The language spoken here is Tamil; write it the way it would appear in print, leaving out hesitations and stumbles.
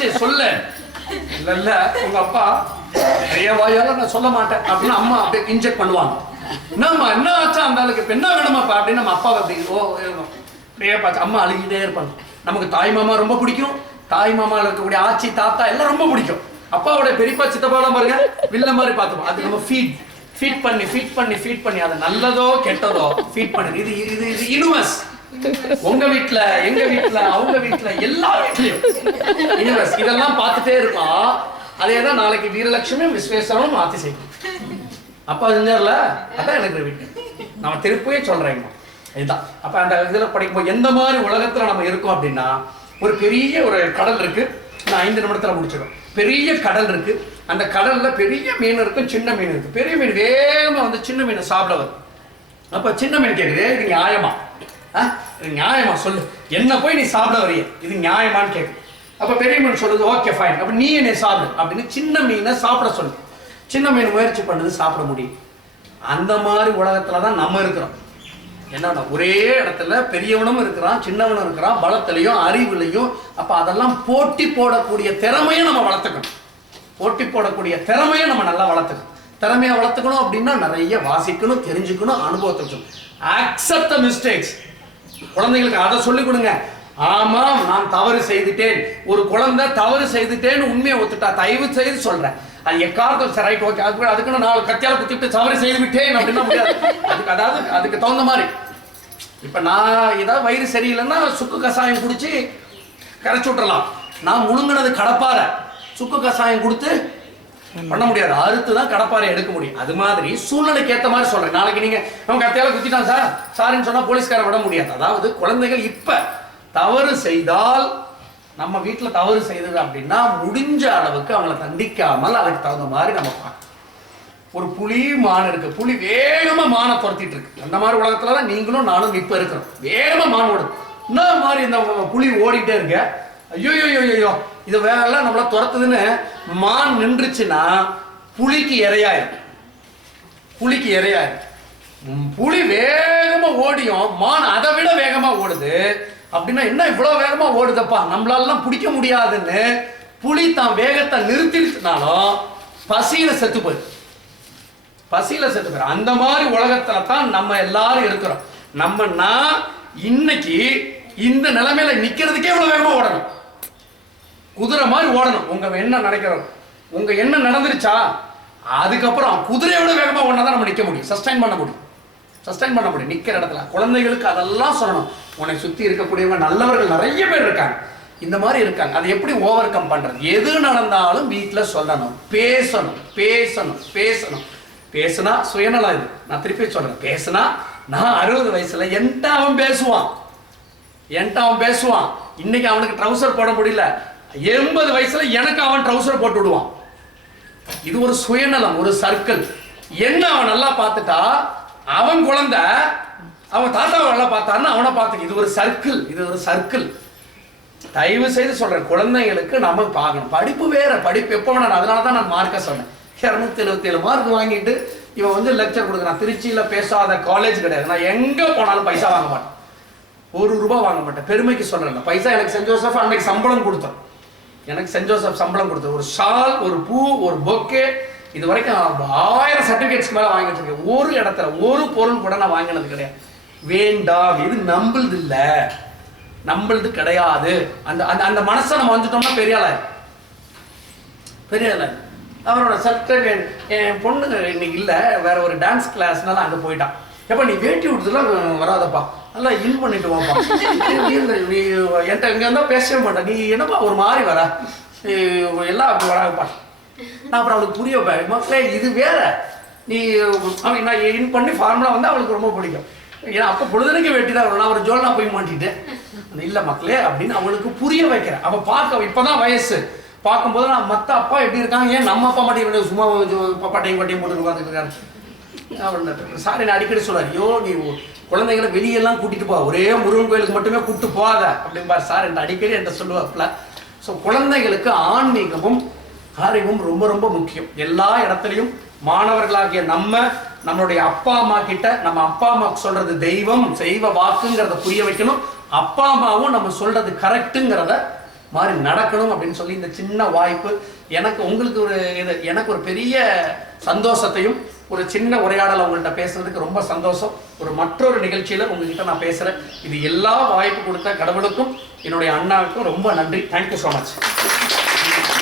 வாயாலாச்சு சொல்ல. இல்ல உங்க அப்பா நிறைய வாயால நான் சொல்ல மாட்டேன் அப்படின்னு அம்மா அப்படியே இன்ஜெக்ட் பண்ணுவாங்க. என்னம்மா என்ன ஆச்சா அந்த ஆளுக்கு இப்ப என்ன வேணுமாப்பா அப்படின்னு நம்ம அப்பா அப்படி அப்படியே பார்த்து அம்மா அழுகிட்டே இருப்பாங்க. நமக்கு தாய் மாமா ரொம்ப பிடிக்கும், தாய் மாமாவில் இருக்கக்கூடிய ஆச்சி தாத்தா எல்லாம் ரொம்ப பிடிக்கும். அப்பாவோட பெரியப்பா சித்தப்பாலாம் பாருங்க வில்ல மாதிரி பார்த்துப்போம். அது நம்ம ஃபீட் பண்ணி அது நல்லதோ கெட்டதோ ஃபீட் பண்ணி இது இது இது யூனிவர்ஸ். உங்க வீட்டுல எங்க வீட்டுல அவங்க வீட்டுல எல்லா வீட்லயும் யூனிவர்ஸ் இதெல்லாம் பார்த்துட்டே இருப்பான். அதேதான் நாளைக்கு வீரலட்சுமி விஸ்வேஸ்வரனும் மாத்தி செய்யும். அப்பா செஞ்சார்ல அதான் எனக்கு வீட்டு நம்ம திருப்பியே சொல்றேங்க இதுதான். அப்ப அந்த இதுல படிக்கும்போது எந்த மாதிரி உலகத்துல நம்ம இருக்கோம் அப்படின்னா, ஒரு பெரிய ஒரு கடல் இருக்கு. நான் 5 நிமிடத்துல முடிச்சிடும். பெரிய கடல் இருக்கு. அந்த கடல்ல பெரிய மீன் இருக்கும், சின்ன மீன் இருக்கு. பெரிய மீன் வேகமா வந்து சின்ன மீனை சாப்பிட வரும். அப்ப சின்ன மீன் கேட்குது, இது நியாயமா? இது நியாயமா சொல்லு, என்ன போய் நீ சாப்பிட வரிய, இது நியாயமான்னு கேட்கு. அப்ப பெரிய மீன் சொல்லுது ஓகே ஃபைன், அப்ப நீ என்னை சாப்பிடு அப்படின்னு சின்ன மீனை சாப்பிட சொல்லு. சின்ன மீன் முயற்சி பண்ணுது, சாப்பிட முடியும். அந்த மாதிரி உலகத்துலதான் நம்ம இருக்கிறோம். என்னன்னா ஒரே இடத்துல பெரியவனும் இருக்கிறான், சின்னவனும் இருக்கிறான், பலத்திலையும் அறிவுலையும். அப்ப அதெல்லாம் போட்டி போடக்கூடிய திறமையை நம்ம வளர்த்துக்கணும். போட்டி போடக்கூடிய திறமையை நம்ம நல்லா வளர்த்துக்கணும். திறமையை வளர்த்துக்கணும் அப்படின்னா நிறைய வாசிக்கணும், தெரிஞ்சுக்கணும், அனுபவத்துக்கணும். Accept the mistakes. குழந்தைங்களுக்கு அதை சொல்லிக் கொடுங்க. ஆமாம் நான் தவறு செய்துட்டேன். ஒரு குழந்தை தவறு செய்துட்டேன்னு உண்மையை ஒத்துட்டா, தயவு செய்து சொல்றேன், அது எக்காரணம் சரி ரைட் ஓகே, அதுக்குன்னு நான் கத்தியால குத்திட்டு தவறு செய்து விட்டேன் அப்படின்னா முடியாது. அதுக்கு அதாவது அதுக்கு தகுந்த மாதிரி. இப்ப நான் ஏதாவது வயிறு சரியில்லைன்னா சுக்கு கஷாயம் குடிச்சு கரைச்சி விட்டுறலாம். நான் முழுங்கினது கடப்பாறை, சுக்கு கஷாயம் கொடுத்து பண்ண முடியாது, அறுத்து தான் கடப்பாறை எடுக்க முடியும். அது மாதிரி சூழ்நிலைக்கு ஏற்ற மாதிரி சொல்றேன். நாளைக்கு நீங்க அவங்க கத்தியால குத்திட்டான் சார் சாரின்னு சொன்னா போலீஸ்கார விட முடியாது. அதாவது குழந்தைகள் இப்ப தவறு செய்தால், நம்ம வீட்டில் தவறு செய்தது அப்படின்னா முடிஞ்ச அளவுக்கு அவங்கள தண்டிக்காமல் அதுக்கு தகுந்த மாதிரி நம்ம பார்க்கணும். ஒரு புலி மான் இருக்கு, புலி வேகமா மானை துரத்திட்டு இருக்கு. அந்த மாதிரி உலகத்துல தான் நீங்களும் நானும் இப்ப இருக்கிறோம். வேகமா மான் ஓடுது. என்ன மாதிரி இந்த புலி ஓடிட்டே இருக்க, ஐயோ ஐயோ ஐயோ இது வேலை நம்மள துரத்துதுன்னு மான் நின்றுச்சுன்னா புலிக்கு இரையாயிரும். புலிக்கு இரையாயிரும். புலி வேகமா ஓடியும் மான் அதை விட வேகமா ஓடுது அப்படின்னா என்ன இவ்வளவு வேகமா ஓடுதப்பா நம்மளாலாம் பிடிக்க முடியாதுன்னு புலி தான் வேகத்தை நிறுத்தினாலும் பசியில செத்து போயிரு. பசியில செத்து போயிரு. அந்த மாதிரி உலகத்துல தான் நம்ம எல்லாரும் இருக்கிறோம். நம்மனா இன்னைக்கு இந்த நிலைமையில நிக்கிறதுக்கே இவ்வளவு வேகமா ஓடணும், குதிரை மாதிரி ஓடணும். உங்க என்ன நடக்கிறோம், உங்க என்ன நடந்துருச்சா அதுக்கப்புறம் குதிரையை விட வேகமா ஓடினாதான் நம்ம நிக்க முடியும், சஸ்டைன் பண்ண முடியும். நிக்கிற இடத்துல குழந்தைகளுக்கு அதெல்லாம் சொல்லணும். உன்னை சுத்தி இருக்கக்கூடியவங்க நல்லவர்கள் நிறைய பேர் இருக்காங்க, இந்த மாதிரி இருக்காங்க. அதை எப்படி ஓவர் கம் பண்றது? எது நடந்தாலும் வீட்டுல சொல்லணும், பேசணும். பேசுனா சுயநலம். இது நான் திருப்பி சொல்றேன். பேசுனா நான் 60 வயசுல என்கிட்ட அவன் பேசுவான். இன்னைக்கு அவனுக்கு ட்ரௌசர் போட முடியல, 80 வயசுல எனக்கு அவன் ட்ரௌசர் போட்டு விடுவான். இது ஒரு சுயநலம், ஒரு சர்க்கிள். என்ன அவன் நல்லா பார்த்துட்டா அவன் குழந்தை, அவன் தாத்தாவை நல்லா பார்த்தான்னு அவனை பார்த்து, இது ஒரு சர்க்கிள். தயவு செய்து சொல்றேன், குழந்தைங்களுக்கு நம்ம பார்க்கணும். படிப்பு வேற, படிப்பு எப்போ வேணும். அதனாலதான் நான் மார்க்க சொன்னேன். 277 மார்க் வாங்கிட்டு இவன் வந்து லெக்சர் கொடுக்குறான். திருச்சியில பேசாத காலேஜ் கிடையாது. நான் எங்க போனாலும் பைசா வாங்க மாட்டேன், 1 ரூபாய் வாங்க மாட்டேன். பெருமைக்கு சொல்றேன். பைசா எனக்கு சென்ட் ஜோசப் அன்னைக்கு சம்பளம் கொடுத்தோம். ஒரு ஷால், ஒரு பூ, ஒரு பொக்கே, இது வரைக்கும் 1000 சர்டிபிகேட்ஸ் மேல வாங்கிட்டு இருக்கேன். ஒரு இடத்துல ஒரு பொருள் கூட நான் வாங்கினது கிடையாது. வேண்டாம், இது நம்மளது இல்ல, நம்மளது கிடையாது. அந்த அந்த மனசை நம்ம வந்துட்டோம்னா பெரிய ஆள. அவரோட சட்டை என் பொண்ணு இன்னைக்கு இல்ல, வேற ஒரு டான்ஸ் கிளாஸ்னால அங்க போயிட்டான். எப்ப நீ வேட்டி விடுறதுலாம் வராதப்பா, நல்லா இன் பண்ணிட்டு வாப்பா. நீ என்கிட்ட இங்க இருந்தா பேசவே மாட்டேன், நீ என்னப்பா ஒரு மாதிரி வர எல்லாம் அப்படி வராப்பா. நான் அப்புறம் அவளுக்கு புரிய வைப்பேன், மக்களே இது வேற. நீ அவன் நான் இன் பண்ணி ஃபார்முலா வந்து அவளுக்கு ரொம்ப பிடிக்கும். ஏன்னா அப்போ பொழுதுனைக்கு வெட்டி தான் வரும். நான் ஒரு ஜோல்னா போய் மாட்டிட்டேன். இல்லை மக்களே அப்படின்னு அவளுக்கு புரிய வைக்கிறேன். அவள் பார்க்க இப்போதான் வயசு. பார்க்கும்போது நான் மற்ற அப்பா எப்படி இருக்காங்க, ஏன் நம்ம அப்பா மாட்டேன் சும்மா பட்டையும் போட்டு உட்காந்துட்டு இருக்காரு. அவள் சார் என்ன அடிக்கடி சொல்றாரு, ஐயோ நீ குழந்தைங்களை வெளியெல்லாம் கூட்டிட்டு போ, ஒரே முருகன் கோயிலுக்கு மட்டுமே கூப்பிட்டு போகாத அப்படின்பார் சார் என்ன அடிக்கடி என்கிட்ட சொல்லுவாப்புல. ஸோ குழந்தைகளுக்கு ஆன்மீகமும் அறிவும் ரொம்ப ரொம்ப முக்கியம். எல்லா இடத்துலையும் மாணவர்களாகிய நம்மளுடைய அப்பா அம்மா கிட்ட, நம்ம அப்பா அம்மாவுக்கு சொல்றது தெய்வம் செய்வ வாக்குங்கிறத புரிய வைக்கணும். அப்பா அம்மாவும் நம்ம சொல்றது கரெக்டுங்கிறத மாதிரி நடக்கணும் அப்படின்னு சொல்லி இந்த சின்ன வாய்ப்பு எனக்கு உங்களுக்கு ஒரு இது எனக்கு ஒரு பெரிய சந்தோஷத்தையும் ஒரு சின்ன உரையாடலை உங்கள்கிட்ட பேசுறதுக்கு ரொம்ப சந்தோஷம். ஒரு மற்றொரு நிகழ்ச்சியில் உங்ககிட்ட நான் பேசுகிறேன். இது எல்லா வாய்ப்பு கொடுத்த கடவுளுக்கும் என்னுடைய அண்ணாவுக்கும் ரொம்ப நன்றி. Thank you so much.